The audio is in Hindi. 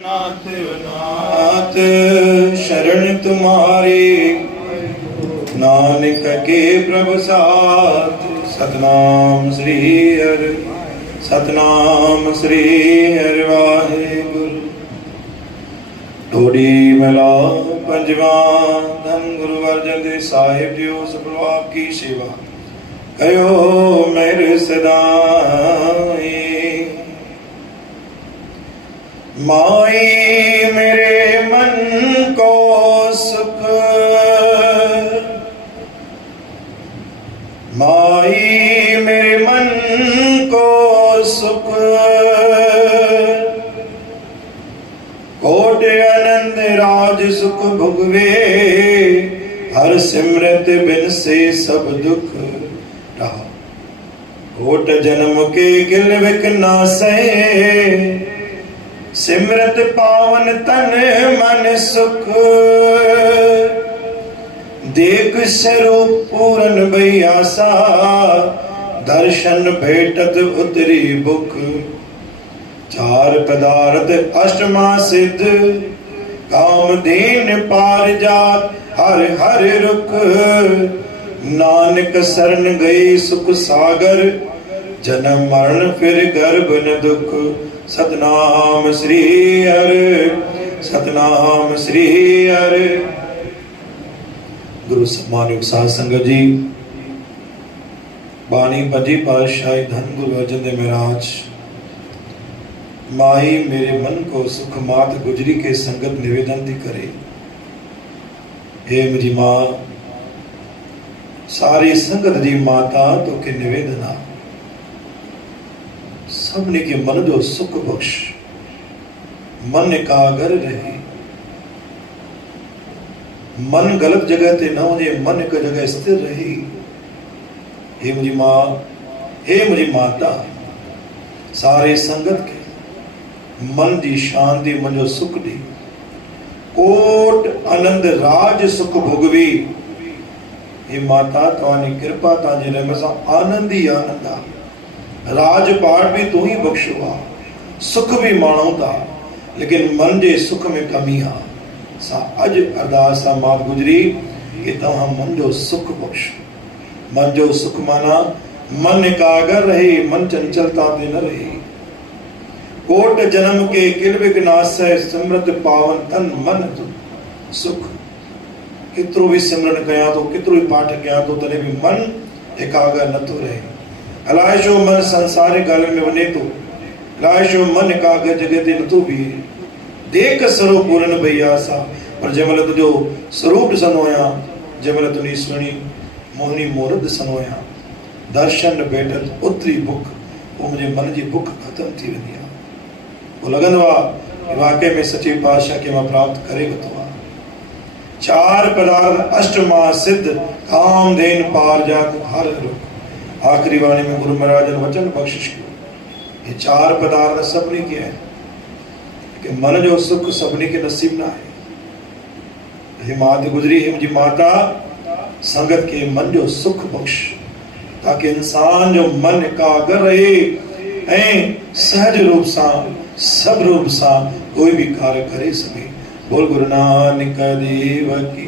नाथ नाथ शरण तुम्हारी, नानक के प्रभु साथ। सतनाम श्री हरि, सतनाम श्री हरि वाहिगुरु। ढोड़ी मिला पंजवा धन गुरु अर्जन देव साहिब जी सफल आपकी सेवा कयो मेरे सदाई। माई मेरे मन को सुख, माई मेरे मन को सुख, कोट आनंद राज सुख भुगवे। हर सिमरत बिन से सब दुख रहा। कोट जन्म के गिल विक नासे, सिमरत पावन तन मन सुख। देख स्वरूप पूरन भैयासा, दर्शन भेटत उतरी बुख। चार पदार्थ अष्टमा सिद्ध, कामधेन पारिजात हर हर रुख। नानक शरण गई सुख सागर, जन्म मरण फिर गर्भ न दुख। सतनाम श्री हरि, सतनाम श्री हरि। गुरु सम्मानित साध संगत जी, बानी पंजी पातशाही धन गुरु अर्जन देव महाराज। माही मेरे मन को सुख मात गुजरी के संगत निवेदन दी करे। हे मुझी माँ, सारी संगत जी माता तो के निवेदना, सबने के मन जो सुख बख्श। मन एकाग्र रहे, मन गलत जगह ते न हो जाए, मन एक जगह स्थिर रहे। हे मुझी माँ, हे मुझी माता, सारे संगत के मन की शांति, मन जो सुख दी। कोट आनंद राज सुख भोगवी। हे माता, तुहानी कृपा ताजे रहमसा आनंद ही आनंद आ। राजपाट भी तू ही बख्शुआ, सुख भी माणो था, लेकिन मन जे सुख में कमी आ। सा अज अरदास मात गुजरी कि तव्हां मन जो सुख बख्श। मन जो सुख माना मन एकाग्र रहे, मन चंचलता ते न रहे। कोट जन्म के किल विक नासै, सिमरत पावन तन मन सुख। कितरो भी सिमरन कया तो, कितरो भी पाठ कया तो, तने भी मन एकाग्र न तो रहे। अलाशो मन संसारिक गल में वने तो, अलाशो मन एकाग्र जगह ते न तो भी। देख स्वरूप पूरन भैयासा, पर जमल तुझो स्वरूप सनोया, जमल तुनी सुनी मोहनी मोरद सनोया। दर्शन भेटत उतरी बुख, वो मुझे मन जी बुख खत्म थी वही। वो लगन वा वाकई में सच्चे पातशाह के मां प्राप्त करेगा तो। चार पदार्थ अष्टमा सिद्ध, कामधेन पारिजात हर रुख। आखिरी वाणी में गुरु महाराज ने वचन बख्शिश किया। ये चार पदार्थ सबने किया है कि मन जो सुख सबने के नसीब ना है। हे मात गुजरी, हे मुझी माता, संगत के मन जो सुख बख्श, ताकि इंसान जो मन एकाग्र रहे ऐं सहज रूप सा, सब रूप सा कोई भी कार्य करे सके। बोल गुरु नानक देव की।